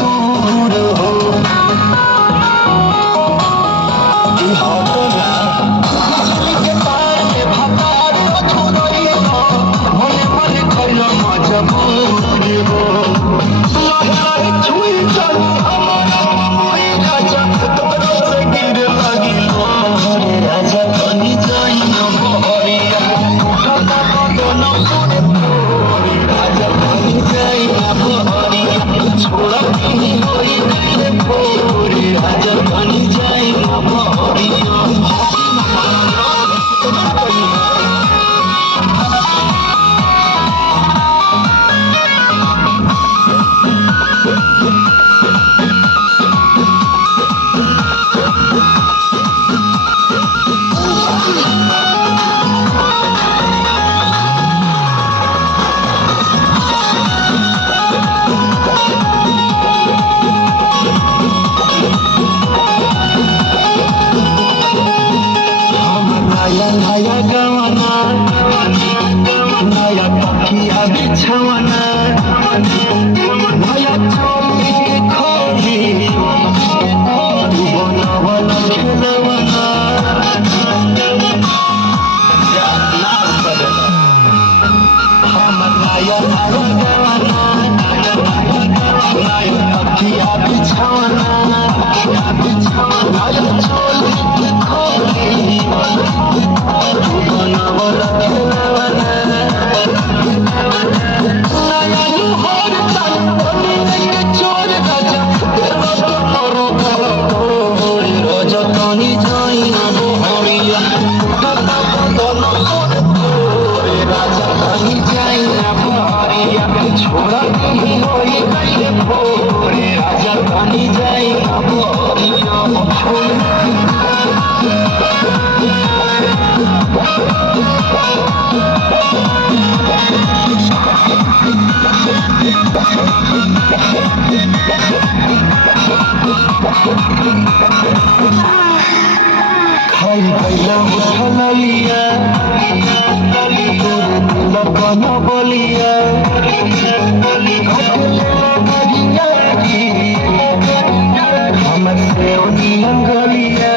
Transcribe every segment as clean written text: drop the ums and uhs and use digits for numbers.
दूर हो के पार में भतार छोड़ई हो मने मने कइलो मजबूर हो लहराई छुई चल हमारा मोई राजा तोरो से गिर लगी रे राजा कनी जाई न बहरिया टूटा बदन पूरे राजा कनी जाई न बहरिया छोड़ा नहीं होई रे पूरे राजा कनी जाई न बहरिया नया गवाना नया तकिया बिछवाना नया चोली के खोली तू बनावला खेलवाना हमर नया गवाना नया तकिया बिछवाना नया चोली के खोली बनावला खेलवाना नया लोहर तन बनी के चोर राजा तेरा तो करो करो राजा तनी जाई ना बहरिया टूटा बदन पूरे राजा तनी जाई ना बहरिया छोड़ा नहीं होई कइले भोरे राजा तनी जाई ना बहरिया खाई कैला उठल लिया तोरे दिल कन बलिया बढ़िया हमर से नियन गलिया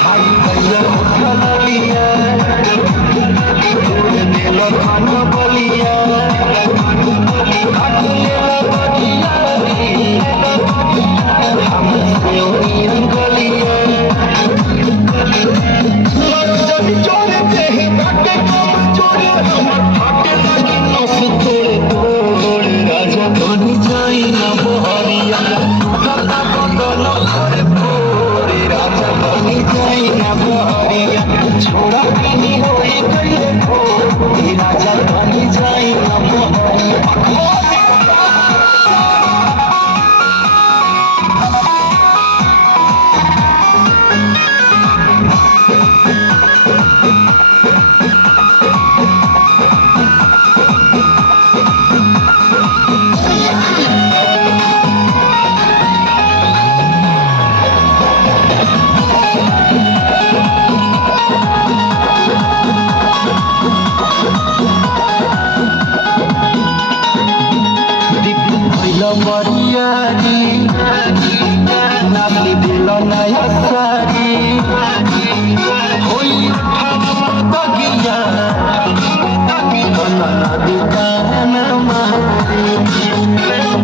खाई कैला उठल लिया तोरे दिल कन बलिया छोड़ा नहीं होई कइले भोरे राजा बनी जाई ना बहरिया मरियारी नाली दिल नया सारी होई बगिया बना दुकान मारी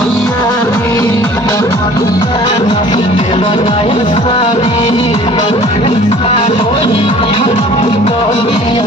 मरियारी नाली दिल नया सारी होई बगिया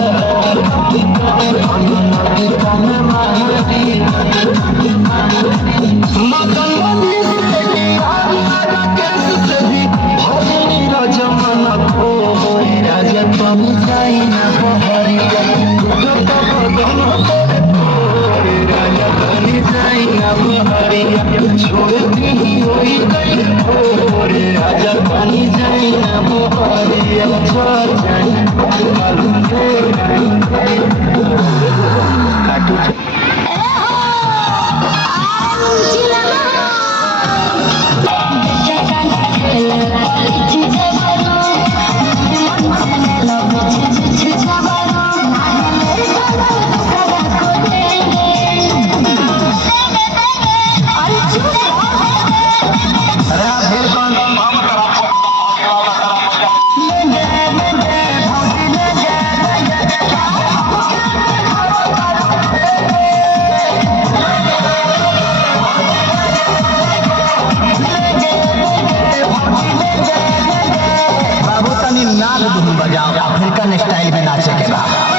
राजा पानी जाई ना बहरिया छोड़ जाई धुन बजाओ, अफ्रीकन स्टाइल में नाचे के बाद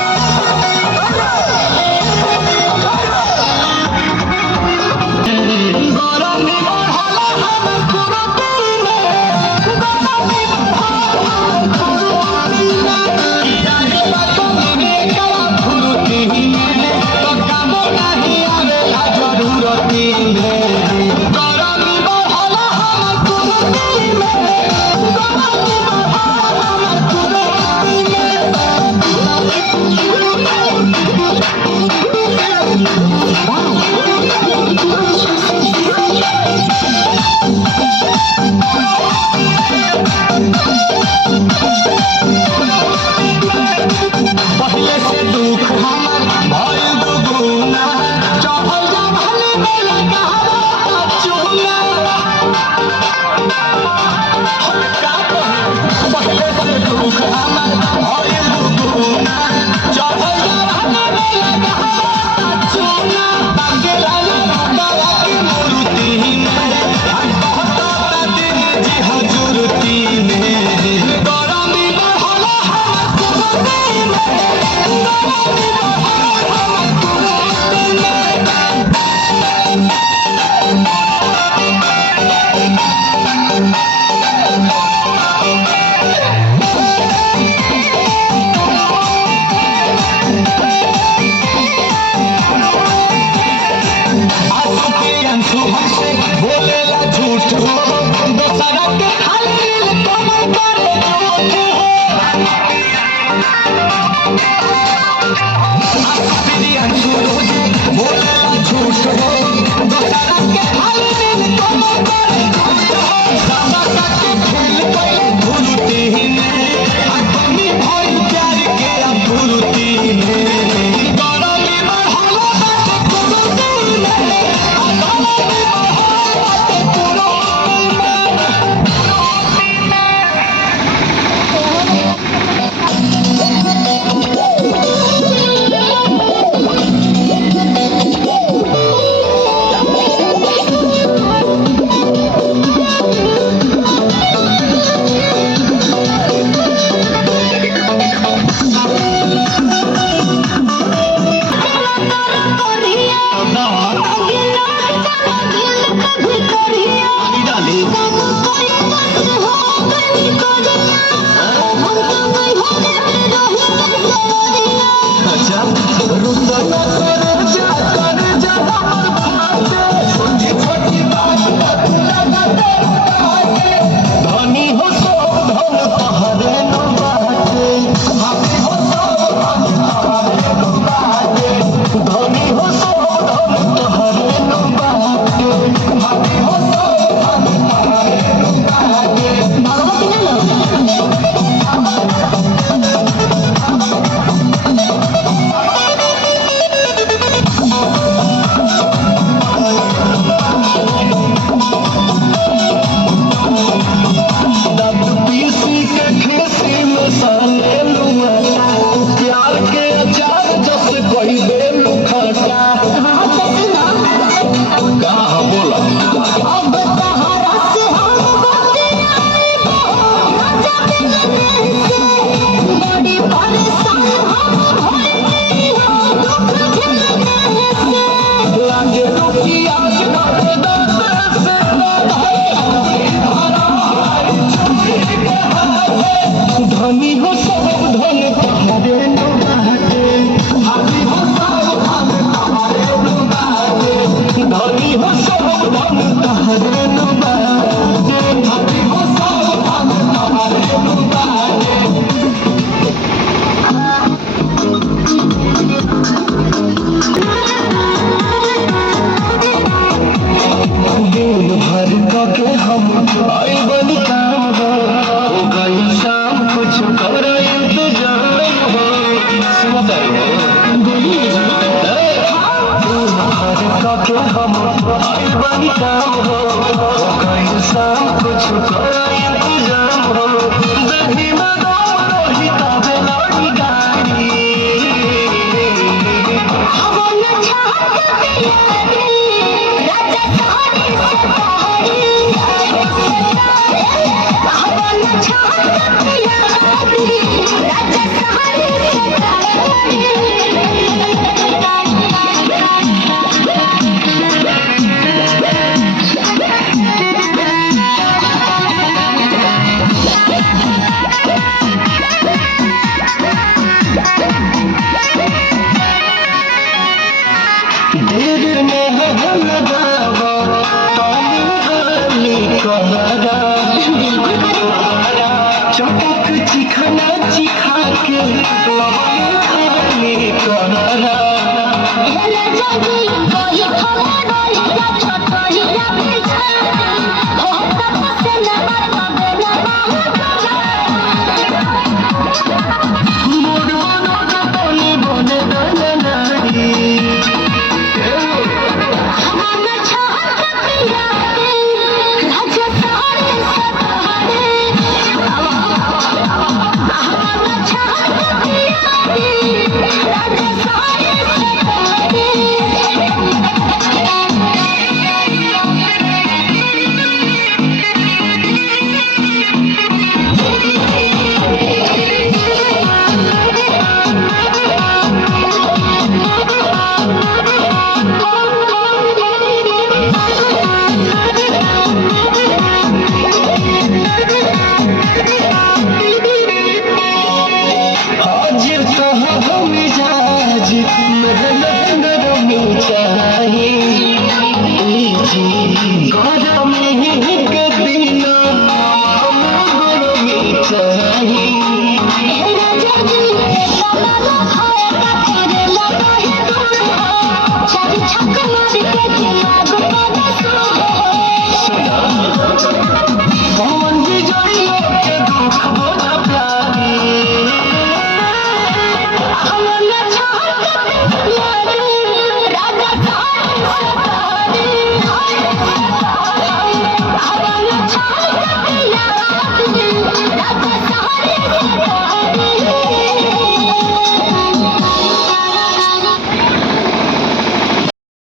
যদি ওই খবর যা ছোট যাবে